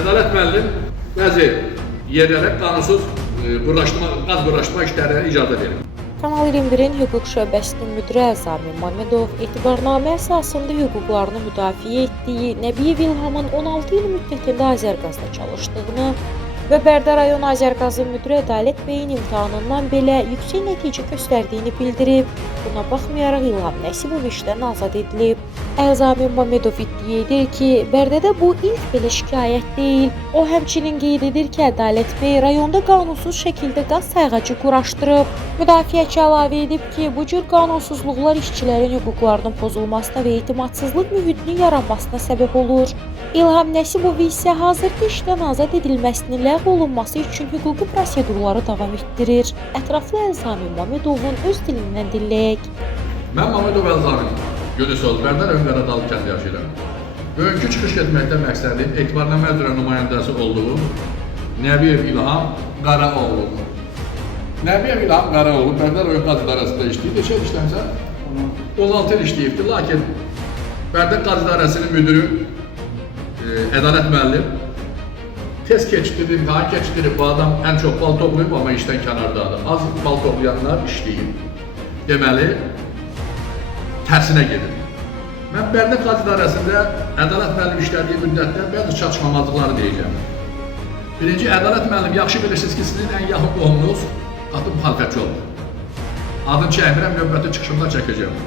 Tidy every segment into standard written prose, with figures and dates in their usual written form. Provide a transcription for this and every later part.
Ədalət müəllim bəzi yerlərə qanunsuz qaz quraşdırma işlərinə icazə verir. Kanal 21-in hüquq şöbəsinin müdiri Əzami Mamedov etibarnamə əsasında hüquqlarını müdafiə etdiyi Nəbiyev İlhamın 16 il müddətində Azərqazda çalışdığını və Bərdə rayon Azərqazın müdiri Ədalət bəyin imtahanından belə yüksək nəticə göstərdiyini bildirib. Buna baxmayaraq İlham Nəsibov işdən azad edilib. Əzami Mamedov iddia edir ki, Bərdədə bu ilk belə şikayət deyil. O həmçinin qeyd edir ki, Ədalət bəy rayonda qanunsuz şəkildə qaz sayğacı quraşdırıb. Müdafiəçi əlavə edib ki, bu cür qanunsuzluqlar işçilərin hüquqlarının pozulmasına və etimadsızlıq mühitinin yaranmasına səbəb olur. İlham Nəsibov isə hazırda işdən azad edilməsinin ləğv olunması üçün hüquqi prosedurları davam etdirir. Ətraflı Əzami Mamedovun öz dilindən dinləyək. Mən Mamedov Əzami, Gönüsöz, Bərdə rayon Qaradalı kəndi yaşayıram. Bugünkü çıxış etməkdə məqsədim etibarnamə üzrə nümayəndəsi olduğum Nəbiyev İlham Qaraoğlu. Nəbiyev İlham Qaraoğlu Bərdə rayon qaz idarəsində işləyir. Neçə il işləmsə? 16 il işləyibdir. Lakin Bərdə qaz idarəsinin müdürü Ədalət müəllim tez keçdirib, imtahan keçdirib, bu adam ən çox bal toplayıb, amma işdən kənardadır. Az bal toplayanlar işləyib. Deməli, tərsinə gedir. Mən Bərdə qaz idarəsində Ədalət müəllim işlədiyi müddətdə bəzi çatışmamazlıqları deyəcəm. Birinci, Ədalət müəllim, yaxşı bilirsiniz ki, sizin ən yaxın qohumunuz qatı müxalifətçi oldu. Adını çəkmirəm, növbəti çıxışımda çəkəcəm.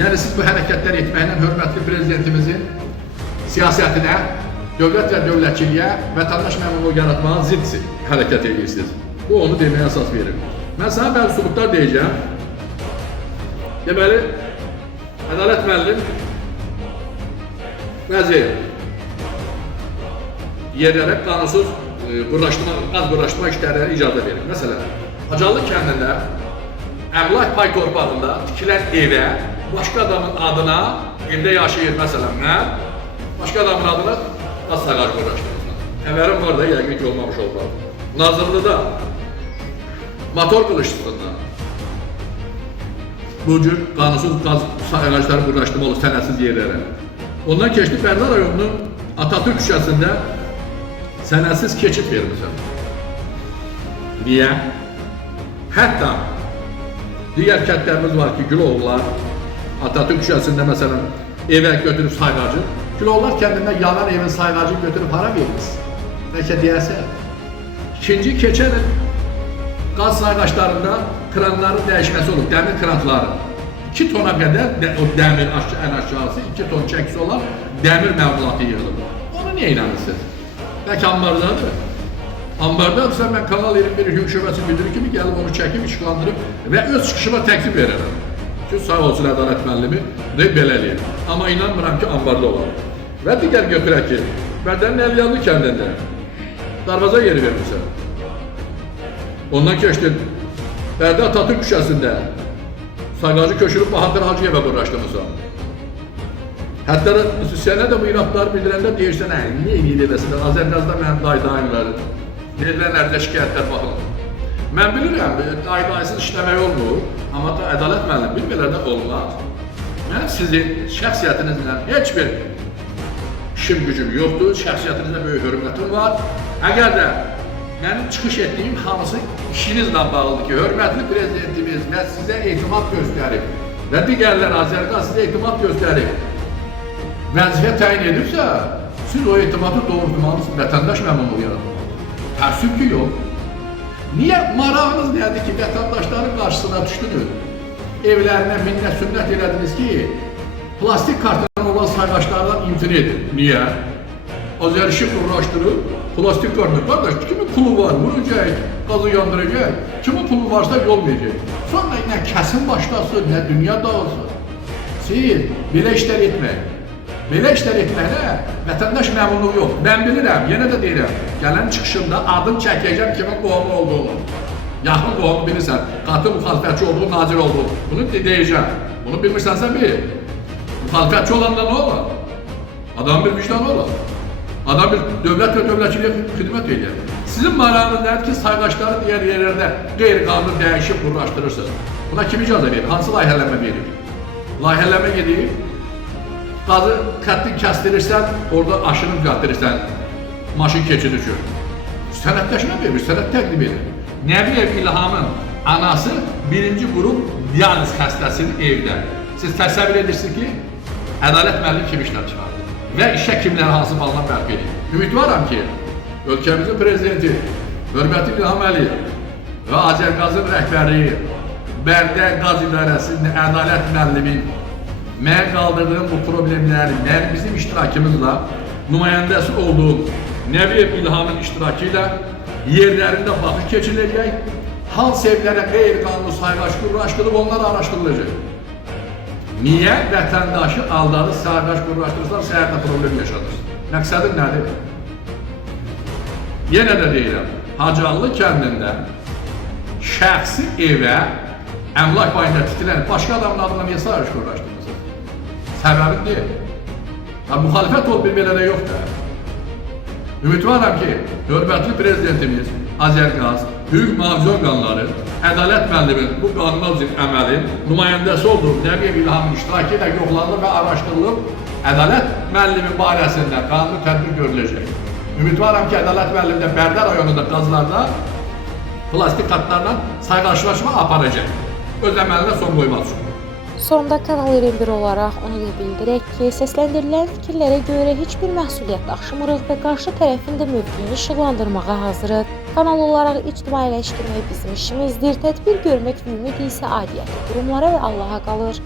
Yəni, siz bu hərəkətlər etməklə hörmətli prezidentimizin siyasətinə, dövlət və dövlətçiliyə, vətəndaş məmnunluğu yaratmağa zidd hərəkət edirsiniz. Bu, onu deməyə əsas verir. Mən sana bəzi sübutlar deyəcəm. Deməli, Ədalət müəllim bəzi yerlərə qanunsuz qaz quraşdırma işlərinə icazə verir. Məsələn, Hacallı kəndində əmlak pay torpağında tikilən evə başqa adamın adına evdə yaşayır. Məsələn, mən başqa adamın adına qaz sayğacı quraşdırırsan. Xəbərim var da, yəqin ki, olmamış olmalı. Nazırlıda, motor qılışçısında bu cür qanunsuz qaz sayğacları quraşdırma olur sənədsiz yerlərə. Ondan keçdi, Bərdə rayonunun Atatürk küçəsində sənədsiz keçid vermişəm. Niyə? Hətta digər kəndlərimiz var ki, Güloğullar, Atatürk küçəsində məsələn evə götürüb sayğacı, Güloğullar kəndində yalan evin sayğacı götürüb hara vermiş? Bəlkə deyəsən. İkinci, keçən il qaz sayğaclarında kranların dəyişməsi olur, dəmir kranları. 2 tona qədər o dəmir ən aşağısı, 2 ton çəkisi olan dəmir məmulatı yığılır. Onu niyə inanırsınız? Bəlkə ambardadır. Ambardadırsa mən Kanal 21 hüquq şöbəsi müdürü kimi gəlib onu çəkib, işıqlandırıb və öz çıxışıma təklif verərəm. Ki, sağ olsun Ədalət müəllimi belə eləyir. Amma inanmıram ki, ambarda olar. Və digər götürək ki, Bərdənin Əlyanlı kəndində darvaza yeri vermişəm. Ondan keçdim, Bərdə Atatürk küçəsində sayğacı köçürüb Bahadır Hacıyevə quraşdırmışam. Hətta sənə də bu iradları bildirəndə deyirsən, niyə eyni edəsinlər, Azərqazda mənim dayı-dayımları, verilənlərdə şikayətlər baxılır. Mən bilirəm, dayı-dayısız işləmək olmur, amma da Ədalət müəllim bir belə də olmaz. Mən sizin şəxsiyyətinizlə heç bir işim gücüm yoxdur, şəxsiyyətinizlə böyük hörmətim var. Əgər də mənim çıxış etdiyim hamısı işinizlə bağlıdır ki, hörmətli prezidentimiz və sizə etimad göstərib və digərlər Azərqaz sizə etimad göstərib vəzifə təyin edibsə, siz o etimadı doğrultmalısınız, vətəndaş məmnunluğu yaratmalısınız. Təəssüf ki, yox. Niyə marağınız nədir ki, vətəndaşların qarşısına düşdünüz? Evlərinə minnət sünnət elədiniz ki, plastik kartdan olan sayğaclardan imtina edin. Niyə? Azərişi qurlaşdırıb, plastik kartdan, qardaş, kimin pulu var, vuracaq, qazı yandıracaq, kimin pulu varsa yol verəcək. Sonra nə kəsim başlasın, nə dünya dağılsın. Siz belə işlər etməyin. Belə işlər etməklə vətəndaş məmnunluğu yox. Mən bilirəm, yenə də deyirəm, gələn çıxışımda adım çəkəcəm kimin qohumu olduğunu. Yaxın qohumu bilirsən, qatı müxalifətçi olduğu, nazir olduğu. Bunu deyəcəm. Bunu bilmirsənsə bil. Müxalifətçi olanda nə olur? Adam bir vicdanı olur. Adam bir dövlət və dövlətçiliyə xidmət edir. Sizin marağınız nədir ki, sayğacları digər yerlərdə qeyri-qanuni dəyişib qurlaşdırırsınız. Buna kim icazə verir? Hansı layihələmə verir? Layihələmə gedir. Qazı xəttin kəstirirsən, orada aşını düzəltdirirsən. maşın keçidi üçün. Sənədləşmə vermiş, sənəd təqdim edir. Nəbiyev İlhamın anası birinci qrup dializ xəstəsidir evdə. Siz təsəvvür edirsiniz ki, Ədalət müəllim kim işlər çıxarır və işə kimləri hansı balına bərq edir. Ümidvaram ki, ölkəmizin prezidenti hörmətli İlham Əliyev və Azərqazın rəhbərliyi Bərdə Qaz İdarəsində Ədalət müəllimin mən qaldırdığım bu problemləri mən bizim iştirakımızla nümayəndəsi olduğum Nəbiyev İlhamın iştirakı ilə yerlərində baxış keçiriləcək, hansı evlərə qeyri-qanuni sayğac qurlaşdırılıb onlar araşdırılacaq. Niyə vətəndaşı aldadıb sayğac qurlaşdırırsa şəhərdə problem yaşanır? Məqsədim nədir? Yenə də deyirəm, Hacıallı kəndində şəxsi evə əmlak payında titilən başqa adamın adına niyə sayğac qurlaşdırılır? Səbəbi deyil. Müxalifət olub bir belə də yoxdur. Ümidvaram ki, hörmətli prezidentimiz Azərqaz, hüquq mühafizə orqanları, Ədalət müəllimin bu qanuna zid əməlin nümayəndəsi olduğu Nəbiyev İlhamın iştirakı ilə yoxlanılıb və araşdırılıb, Ədalət müəllimin barəsində qanuni tədbir görüləcək. Ümidvaram ki, Ədalət müəllim də Bərdə rayonunda qazlarda plastik xatlarla sayğaçlaşma aparacaq. Öz əməlinə son qoymaq üçün. Sonda Kanal 21 olaraq onu da bildirək ki, səsləndirilən fikirlərə görə heç bir məsuliyyət daşımırıq və qarşı tərəfin də mövqeyini işıqlandırmağa hazırıq. Kanal olaraq ictimailəşdirmək bizim işimizdir, tədbir görmək ümid isə aidiyyəti qurumlara və Allaha qalır.